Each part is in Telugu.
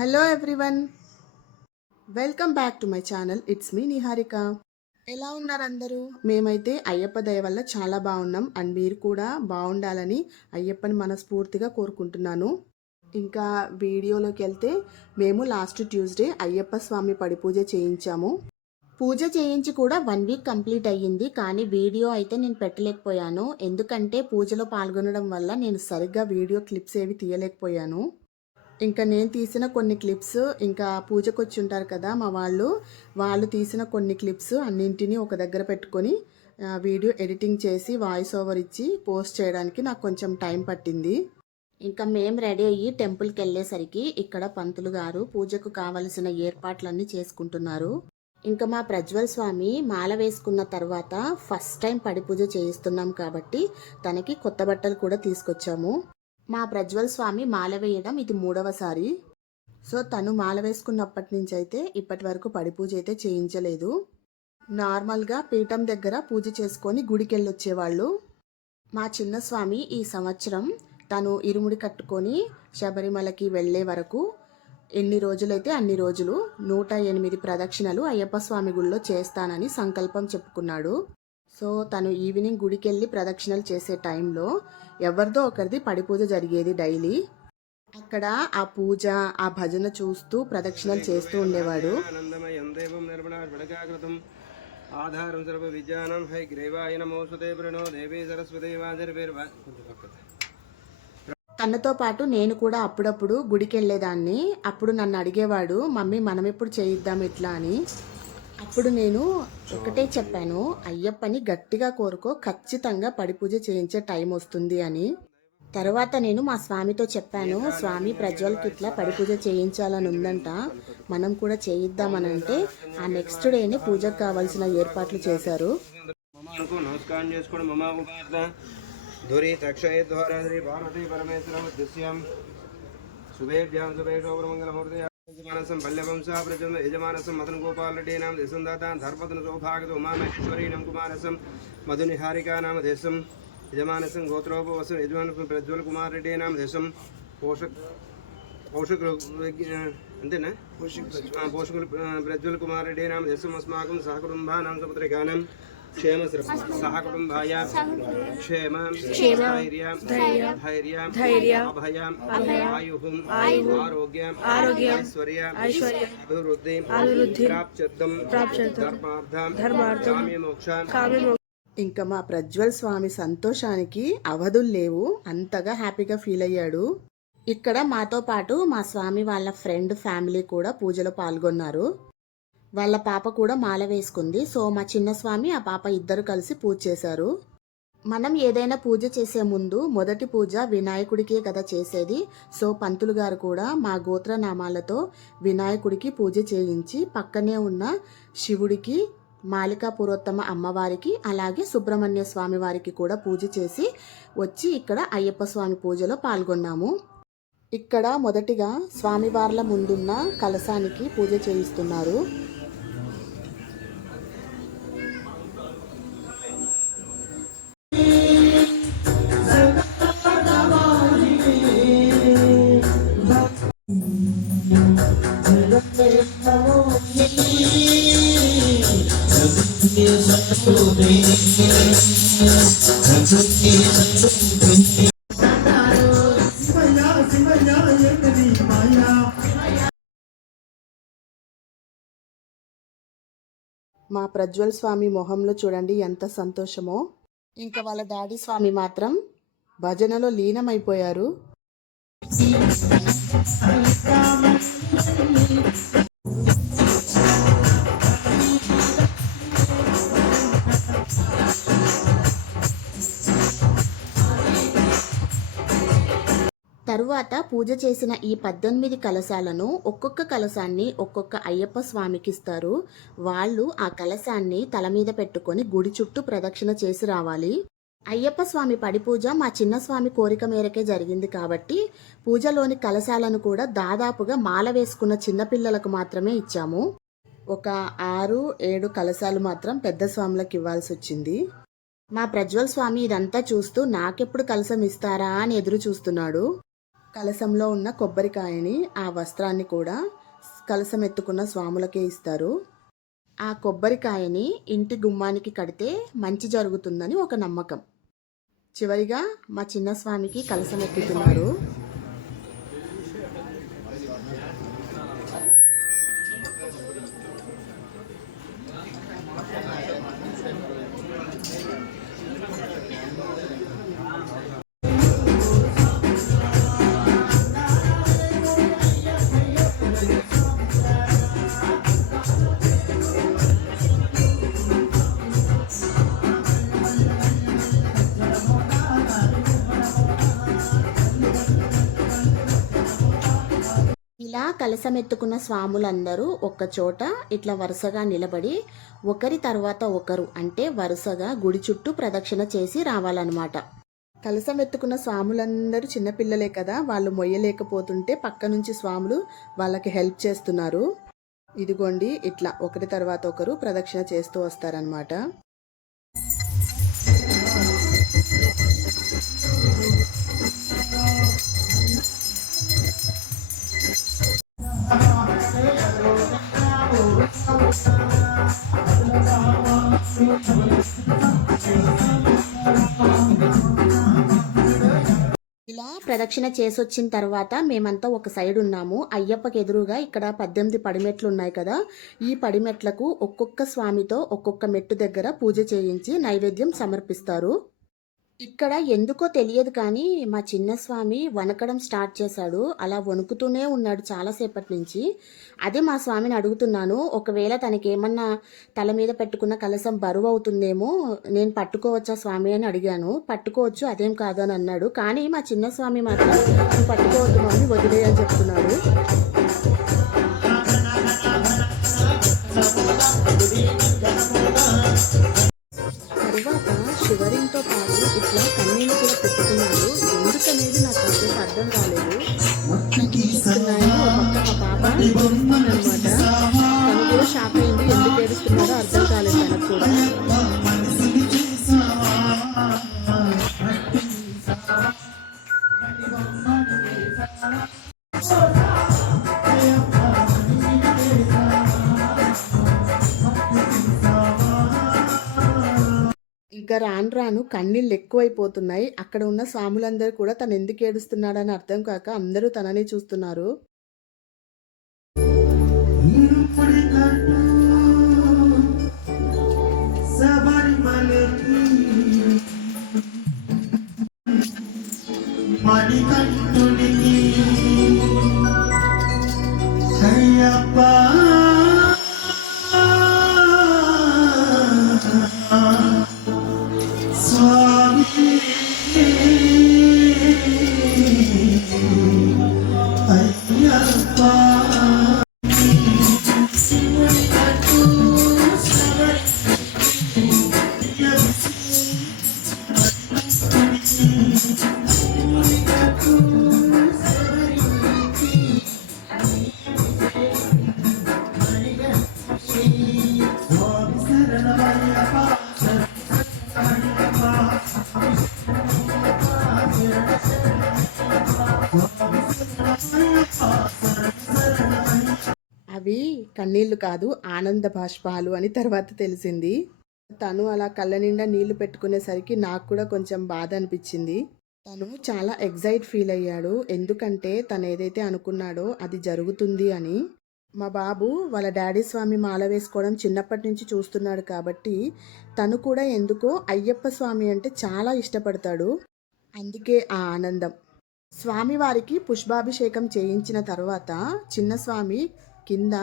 Hello everyone welcome back to my channel it's me Niharika ఎలా ఉన్నారు అందరూ? మేమైతే అయ్యప్ప దయ వల్ల చాలా బాగున్నాం అండ్ మీరు కూడా బాగుండాలని అయ్యప్పని మనస్ఫూర్తిగా కోరుకుంటున్నాను. ఇంకా వీడియోలోకి వెళ్తే మేము లాస్ట్ ట్యూస్డే అయ్యప్ప స్వామి పడి పూజ చేయించాము. పూజ చేయించి కూడా వన్ వీక్ కంప్లీట్ అయ్యింది కానీ వీడియో అయితే నేను పెట్టలేకపోయాను. ఎందుకంటే పూజలో పాల్గొనడం వల్ల నేను సరిగ్గా వీడియో క్లిప్స్ ఏవి తీయలేకపోయాను. ఇంకా నేను తీసిన కొన్ని క్లిప్స్ ఇంకా పూజకు వచ్చి ఉంటారు కదా మా వాళ్ళు వాళ్ళు తీసిన కొన్ని క్లిప్స్ అన్నింటినీ ఒక దగ్గర పెట్టుకొని వీడియో ఎడిటింగ్ చేసి వాయిస్ ఓవర్ ఇచ్చి పోస్ట్ చేయడానికి నాకు కొంచెం టైం పట్టింది. ఇంకా మేము రెడీ అయ్యి టెంపుల్కి వెళ్ళేసరికి ఇక్కడ పంతులు గారు పూజకు కావలసిన ఏర్పాట్లన్నీ చేసుకుంటున్నారు. ఇంకా మా ప్రజ్వల్ స్వామి మాల వేసుకున్న తర్వాత ఫస్ట్ టైం పడి పూజ చేయిస్తున్నాం కాబట్టి తనకి కొత్త బట్టలు కూడా తీసుకొచ్చాము. మా ప్రజ్వల్ స్వామి మాల వేయడం ఇది మూడవసారి సో తను మాల వేసుకున్నప్పటి నుంచి అయితే ఇప్పటి వరకు పడి పూజ అయితే చేయించలేదు. నార్మల్గా పీఠం దగ్గర పూజ చేసుకొని గుడికి వెళ్ళొచ్చేవాళ్ళు మా చిన్న స్వామి ఈ సంవత్సరం తను ఇరుముడి కట్టుకొని శబరిమలకి వెళ్ళే వరకు ఎన్ని రోజులైతే అన్ని రోజులు నూట ఎనిమిది ప్రదక్షిణలు అయ్యప్ప స్వామి గుళ్ళో చేస్తానని సంకల్పం చెప్పుకున్నాడు. సో తను ఈవినింగ్ గుడికి వెళ్ళి ప్రదక్షిణలు చేసే టైంలో ఎవరిదో ఒకరిది పడి పూజ జరిగేది డైలీ. అక్కడ ఆ పూజ ఆ భజన చూస్తూ ప్రదక్షిణలు చేస్తూ ఉండేవాడు. ఆధారం సర్వ విద్యానం హై గ్రీవాయ నమోసుదే ప్రణో దేవీ సరస్వతి వాజర్వేర్వా తనతో పాటు నేను కూడా అప్పుడప్పుడు గుడికి వెళ్ళేదాన్ని అప్పుడు నన్ను అడిగేవాడు మమ్మీ మనం ఎప్పుడు చేయిద్దాం ఇట్లా అని. అప్పుడు నేను ఒకటే చెప్పాను అయ్యప్పని గట్టిగా కోరుకో ఖచ్చితంగా పడి పూజ చేయించే టైం వస్తుంది అని. తర్వాత నేను మా స్వామితో చెప్పాను స్వామి ప్రజ్వల్కి ఇట్లా పడి పూజ చేయించాలని ఉందంట మనం కూడా చేయిద్దామని అంటే ఆ నెక్స్ట్ డేనే పూజకు కావాల్సిన ఏర్పాట్లు చేశారు. నమస్కారం ధురి తక్షయ పరమేశ్వర దృశ్యం. శుభేభ్యాం యజమానసం పల్లెవంశా ప్రజం యజమానసం మదన్ గోపాల్ రెడ్డీనాం దేశం దాతాన్ ధర్మదను సౌభాగత ఉమామేశ్వరీనం కుమారసం మధునిహారికానామ దేశం యజమానసం గోత్రోపవసం యజమానసం ప్రజ్వల్ కుమార్ రెడ్డీనాం దేశం పోషక్ పోషకులు అంతేనా? పోషకులు ప్రజ్వల్ కుమార్ రెడ్డి నామ దేశం అస్మాకం సహకుటుంబానాం సపుత్రికానం క్షేమ సహకుటుంబాయ క్షేమ ధైర్య ధైర్య ధైర్య అభయం ఆయుహం ఆరోగ్యం ఆరోగ్యం ఐశ్వర్య ఐశ్వర్య అభివృద్ధి అభివృద్ధి ప్రాప్త్యర్థం ధర్మార్థం ధర్మార్థం కామ్య మోక్ష ఇంకా మా ప్రజ్వల్ స్వామి సంతోషానికి అవధులు లేవు అంతగా హ్యాపీగా ఫీల్ అయ్యాడు ఇక్కడ మాతో పాటు మా స్వామి వాళ్ళ ఫ్రెండ్ ఫ్యామిలీ కూడా పూజలో పాల్గొన్నారు వాళ్ళ పాప కూడా మాల వేసుకుంది. సో మా చిన్న స్వామి ఆ పాప ఇద్దరు కలిసి పూజ చేశారు. మనం ఏదైనా పూజ చేసే ముందు మొదటి పూజ వినాయకుడికే కదా చేసేది. సో పంతులు గారు కూడా మా గోత్రనామాలతో వినాయకుడికి పూజ చేయించి పక్కనే ఉన్న శివుడికి మాలికా పురోత్తమ అమ్మవారికి అలాగే సుబ్రహ్మణ్య స్వామి వారికి కూడా పూజ చేసి వచ్చి ఇక్కడ అయ్యప్ప స్వామి పూజలో పాల్గొన్నాము. ఇక్కడ మొదటిగా స్వామివార్ల ముందున్న కలశానికి పూజ చేయిస్తున్నారు. మా ప్రజ్వల్ స్వామి మొహంలో చూడండి ఎంత సంతోషమో. ఇంకా వాళ్ళ డాడీ స్వామి మాత్రం భజనలో లీనమైపోయారు. తరువాత పూజ చేసిన ఈ పద్దెనిమిది కలశాలను ఒక్కొక్క కలశాన్ని ఒక్కొక్క అయ్యప్ప స్వామికి ఇస్తారు వాళ్ళు ఆ కలశాన్ని తల మీద పెట్టుకొని గుడి చుట్టూ ప్రదక్షిణ చేసి రావాలి. అయ్యప్ప స్వామి పడి పూజ మా చిన్న స్వామి కోరిక మేరకే జరిగింది కాబట్టి పూజలోని కలశాలను కూడా దాదాపుగా మాల వేసుకున్న చిన్నపిల్లలకు మాత్రమే ఇచ్చాము. ఒక ఆరు ఏడు కలశాలు మాత్రం పెద్ద స్వాములకు ఇవ్వాల్సి వచ్చింది. మా ప్రజ్వల్ స్వామి ఇదంతా చూస్తూ నాకెప్పుడు కలశం ఇస్తారా అని ఎదురు చూస్తున్నాడు. కలశంలో ఉన్న కొబ్బరికాయని ఆ వస్త్రాన్ని కూడా కలసం ఎత్తుకున్న స్వాములకే ఇస్తారు. ఆ కొబ్బరికాయని ఇంటి గుమ్మానికి కడితే మంచి జరుగుతుందని ఒక నమ్మకం. చివరిగా మా చిన్న స్వామికి కలసం ఎక్కుతున్నారు ఇలా కలసమెత్తుకున్న స్వాములందరూ ఒక్కచోట ఇట్లా వరుసగా నిలబడి ఒకరి తర్వాత ఒకరు అంటే వరుసగా గుడి చుట్టూ ప్రదక్షిణ చేసి రావాలన్నమాట. కలసమెత్తుకున్న స్వాములందరూ చిన్నపిల్లలే కదా వాళ్ళు మొయ్యలేకపోతుంటే పక్క నుంచి స్వాములు వాళ్ళకి హెల్ప్ చేస్తున్నారు. ఇదిగోండి ఇట్లా ఒకరి తర్వాత ఒకరు ప్రదక్షిణ చేస్తూ వస్తారనమాట ఇలా ప్రదక్షిణ చేసొచ్చిన తర్వాత మేమంతా ఒక సైడ్ ఉన్నాము. అయ్యప్పకి ఎదురుగా ఇక్కడ పద్దెనిమిది పడిమెట్లు ఉన్నాయి కదా. ఈ పడిమెట్లకు ఒక్కొక్క స్వామితో ఒక్కొక్క మెట్టు దగ్గర పూజ చేయించి నైవేద్యం సమర్పిస్తారు. ఇక్కడ ఎందుకో తెలియదు కానీ మా చిన్న స్వామి వణకడం స్టార్ట్ చేశాడు. అలా వణుకుతూనే ఉన్నాడు చాలాసేపటి నుంచి. అదే మా స్వామిని అడుగుతున్నాను ఒకవేళ తనకి ఏమన్నా తల మీద పెట్టుకున్న కలసం బరువు అవుతుందేమో నేను పట్టుకోవచ్చా స్వామి అని అడిగాను. పట్టుకోవచ్చు అదేం కాదు అని అన్నాడు. కానీ మా చిన్న స్వామి మాత్రం పట్టుకోవద్దు మమ్మీ వదిలే అని చెప్తున్నాడు. తరువాత అర్థం కాలేదు. కనిపిస్తున్నాయి ఒక పక్క మా పాప అనమాట రాను కన్నీళ్ళు ఎక్కువైపోతున్నాయి. అక్కడ ఉన్న స్వాములందరూ కూడా తను ఎందుకు ఏడుస్తున్నాడని అర్థం కాక అందరూ తనని చూస్తున్నారు. కన్నీళ్ళు కాదు ఆనంద బాష్పాలు అని తర్వాత తెలిసింది. తను అలా కళ్ళ నిండా నీళ్ళు పెట్టుకునేసరికి నాకు కూడా కొంచెం బాధ అనిపించింది. తను చాలా ఎగ్జైట్ ఫీల్ అయ్యాడు. ఎందుకంటే తను ఏదైతే అనుకున్నాడో అది జరుగుతుంది అని. మా బాబు వాళ్ళ డాడీ స్వామి మాల వేసుకోవడం చిన్నప్పటి నుంచి చూస్తున్నాడు కాబట్టి తను కూడా ఎందుకో అయ్యప్ప స్వామి అంటే చాలా ఇష్టపడతాడు. అందుకే ఆ ఆనందం. స్వామివారికి పుష్పాభిషేకం చేయించిన తర్వాత చిన్న స్వామి కింద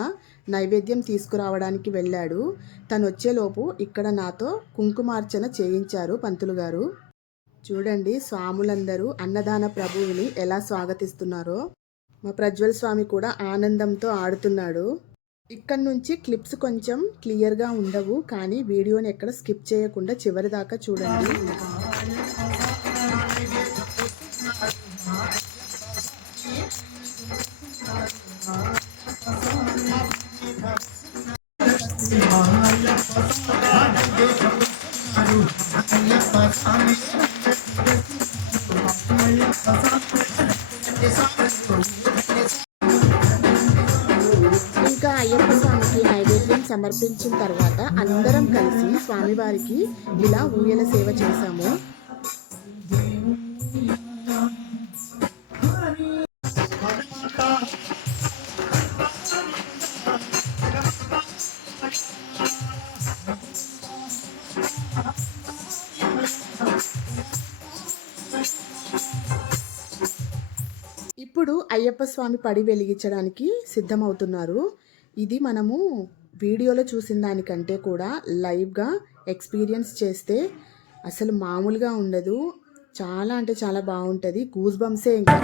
నైవేద్యం తీసుకురావడానికి వెళ్ళాడు. తను వచ్చేలోపు ఇక్కడ నాతో కుంకుమార్చన చేయించారు పంతులు గారు. చూడండి స్వాములందరూ అన్నదాన ప్రభువుని ఎలా స్వాగతిస్తున్నారో. మా ప్రజ్వల్ స్వామి కూడా ఆనందంతో ఆడుతున్నాడు. ఇక్కడ నుంచి క్లిప్స్ కొంచెం క్లియర్గా ఉండవు కానీ వీడియోని ఎక్కడ స్కిప్ చేయకుండా చివరి దాకా చూడండి. అయ్యప్ప స్వామికి నైపుణ్యం సమర్పించిన తర్వాత అందరం కలిసి స్వామివారికి ఇలా ఊయల సేవ చేశాము. ఇప్పుడు అయ్యప్ప స్వామి పడి వెలిగించడానికి సిద్ధమవుతున్నారు. ఇది మనము వీడియోలో చూసిన దానికంటే కూడా లైవ్గా ఎక్స్పీరియన్స్ చేస్తే అసలు మామూలుగా ఉండదు. చాలా అంటే చాలా బాగుంటుంది. గూస్ బంప్సే ఇంకా.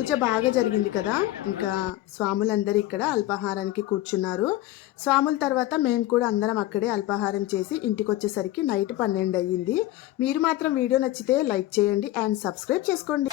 పూజ బాగా జరిగింది కదా. ఇంకా స్వాములందరూ ఇక్కడ అల్పాహారానికి కూర్చున్నారు. స్వాముల తర్వాత మేము కూడా అందరం అక్కడే అల్పాహారం చేసి ఇంటికి వచ్చేసరికి నైట్ పన్నెండు అయ్యింది మీరు మాత్రం వీడియో నచ్చితే లైక్ చేయండి అండ్ సబ్స్క్రైబ్ చేసుకోండి.